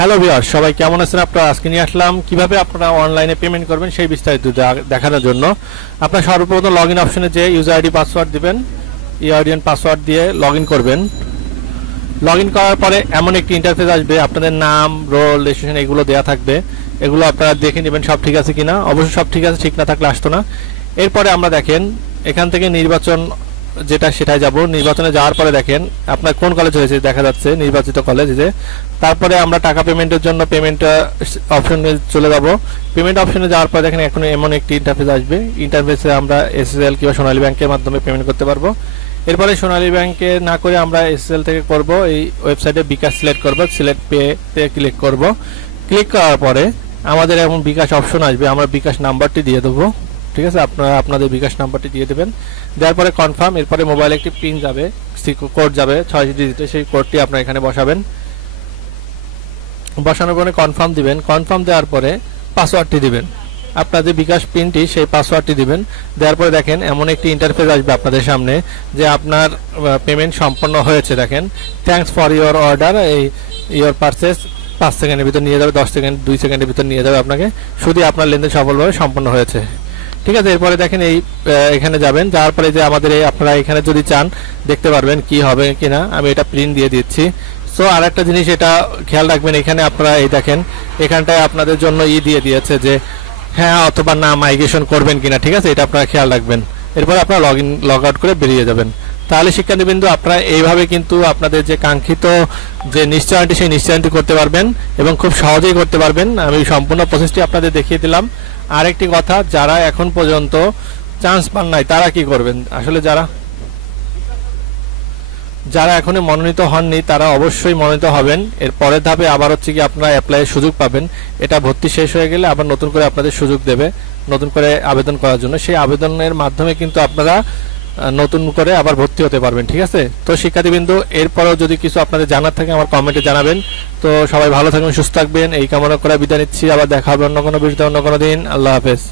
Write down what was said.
Hello viewer, সবাই কেমন আছেন? আপনারা আজকে নিয়ে আসলাম কিভাবে আপনারা অনলাইনে পেমেন্ট করবেন সেই বিস্তারিত দেখানোর জন্য। আপনারা সর্বপ্রথম লগইন অপশনে যে ইউজার আইডি পাসওয়ার্ড দিবেন, ইউআইডি এন্ড পাসওয়ার্ড দিয়ে লগইন করবেন। লগইন করার পরে এমন একটি ইন্টারফেস আসবে, আপনাদের নাম, রোল, রেজিস্ট্রেশন এগুলো দেওয়া থাকবে। এগুলো আপনারা দেখে নেবেন সব ঠিক আছে কিনা। অবশ্যই সব ঠিক আছে, ঠিক না থাকলে আসতো না। এরপরে আমরা দেখেন এখান থেকে নির্বাচন যেটা সেটাই যাব। নির্বাচনে যাওয়ার পরে দেখেন আপনার কোন কলেজ হয়েছে দেখা যাচ্ছে, নির্বাচিত কলেজ। যে তারপরে আমরা টাকা পেমেন্টের জন্য পেমেন্ট অপশনে চলে যাব। পেমেন্ট অপশনে যাওয়ার পরে দেখেন এখন এমন একটি ইন্টারফেস আসবে। ইন্টারফেসে আমরা এসএসএল কিংবা সোনালী ব্যাংকের মাধ্যমে পেমেন্ট করতে পারবো। এরপরে সোনালী ব্যাংকে না করে আমরা এসএসএল থেকে করব। এই ওয়েবসাইটে বিকাশ সিলেক্ট করব, সিলেক্ট পে ক্লিক করব। ক্লিক করার পরে আমাদের এমন বিকাশ অপশন আসবে, আমরা বিকাশ নাম্বারটি দিয়ে দেবো। ঠিক আছে, আপনারা আপনাদের বিকাশ নাম্বারটি দিয়ে দেবেন। দেওয়ার পরে কনফার্ম। এরপরে মোবাইলে একটি পিন যাবে, কোড যাবে 6 ডিজিটে, সেই কোডটি আপনারা এখানে বসাবেন। বসানোর পরে কনফার্ম দিবেন। কনফার্ম দেওয়ার পরে পাসওয়ার্ডটি দিবেন, আপনাদের বিকাশ পিনটি, সেই পাসওয়ার্ডটি দিবেন। দেওয়ার পরে দেখেন এমন একটি ইন্টারফেস আসবে আপনাদের সামনে যে আপনার পেমেন্ট সম্পন্ন হয়েছে। দেখেন থ্যাঙ্কস ফর ইওর অর্ডার, এই ইওর পারচেস 5 সেকেন্ডের ভিতর নিয়ে যাবে, 10 সেকেন্ড 2 সেকেন্ডের ভিতর নিয়ে যাবে আপনাকে। শুধু আপনার লেনদেন সফলভাবে সম্পন্ন হয়েছে। ঠিক আছে, এরপরে দেখেন এই এখানে যাবেন। যাওয়ার পরে যে আমাদের এই আপনারা এখানে যদি চান দেখতে পারবেন কি হবে কিনা। আমি এটা প্রিন্ট দিয়ে দিচ্ছি। সো আর একটা জিনিস এটা খেয়াল রাখবেন, এখানে আপনারা এই দেখেন এখানটায় আপনাদের জন্য দিয়ে দিয়েছে যে হ্যাঁ অথবা না মাইগ্রেশন করবেন কিনা। ঠিক আছে, এটা আপনারা খেয়াল রাখবেন। এরপর আপনারা লগ আউট করে বেরিয়ে যাবেন। তাহলে শিক্ষার্থীবৃন্দ আপনারা এইভাবে কিন্তু আপনাদের যে কাঙ্ক্ষিত যে নিশ্চয়নটি সেই নিশ্চয়নটি করতে পারবেন এবং খুব সহজেই করতে পারবেন। আমি সম্পূর্ণ প্রসেসটি আপনাদের দেখিয়ে দিলাম। আরেকটি কথা, যারা এখন পর্যন্ত চান্স পান নাই তারা কি করবেন? আসলে যারা এখনো মনোনীত হননি তারা অবশ্যই মনোনীত হবেন। এর পরের ধাপে আবার হচ্ছে কি আপনারা অ্যাপ্লাইয়ের সুযোগ পাবেন। এটা ভর্তি শেষ হয়ে গেলে আবার নতুন করে আপনাদের সুযোগ দেবে নতুন করে আবেদন করার জন্য। সেই আবেদনের মাধ্যমে কিন্তু আপনারা নতুন করে আবার ভর্তি হতে পারবেন। ঠিক আছে, তো শিক্ষার্থীবৃন্দ এরপরেও যদি কিছু আপনাদের জানার থাকে আমার কমেন্টে জানাবেন। তো সবাই ভালো থাকবেন, সুস্থ থাকবেন এই কামনা করে বিদায় নিচ্ছি। আবার দেখা হবে অন্য কোনো বিষয়ে অন্য কোনো দিন। আল্লাহ হাফেজ।